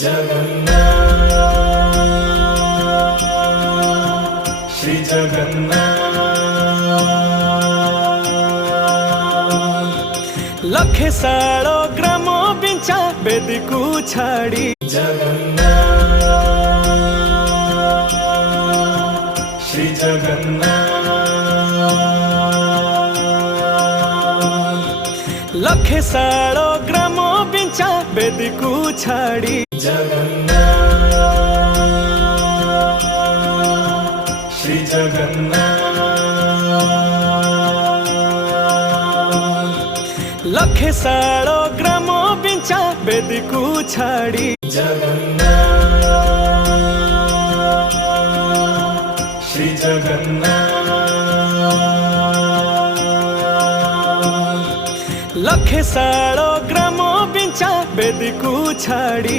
जगन्नाथ श्री जगन्नाथ लखे साड़ो ग्रामो बिंचा बेदिकू छाड़ी जगन्नाथ श्री जगन्नाथ लखे साड़ो ग्रामो बिंचा बेदिकू छाड़ी जगन्नाथ श्री जगन्नाथ लखे साड़ो ग्रामो बिंचा बेदिकू छाड़ी जगन्नाथ श्री जगन्नाथ लखे साड़ो ग्रामो बिंचा बेदिकू छाड़ी।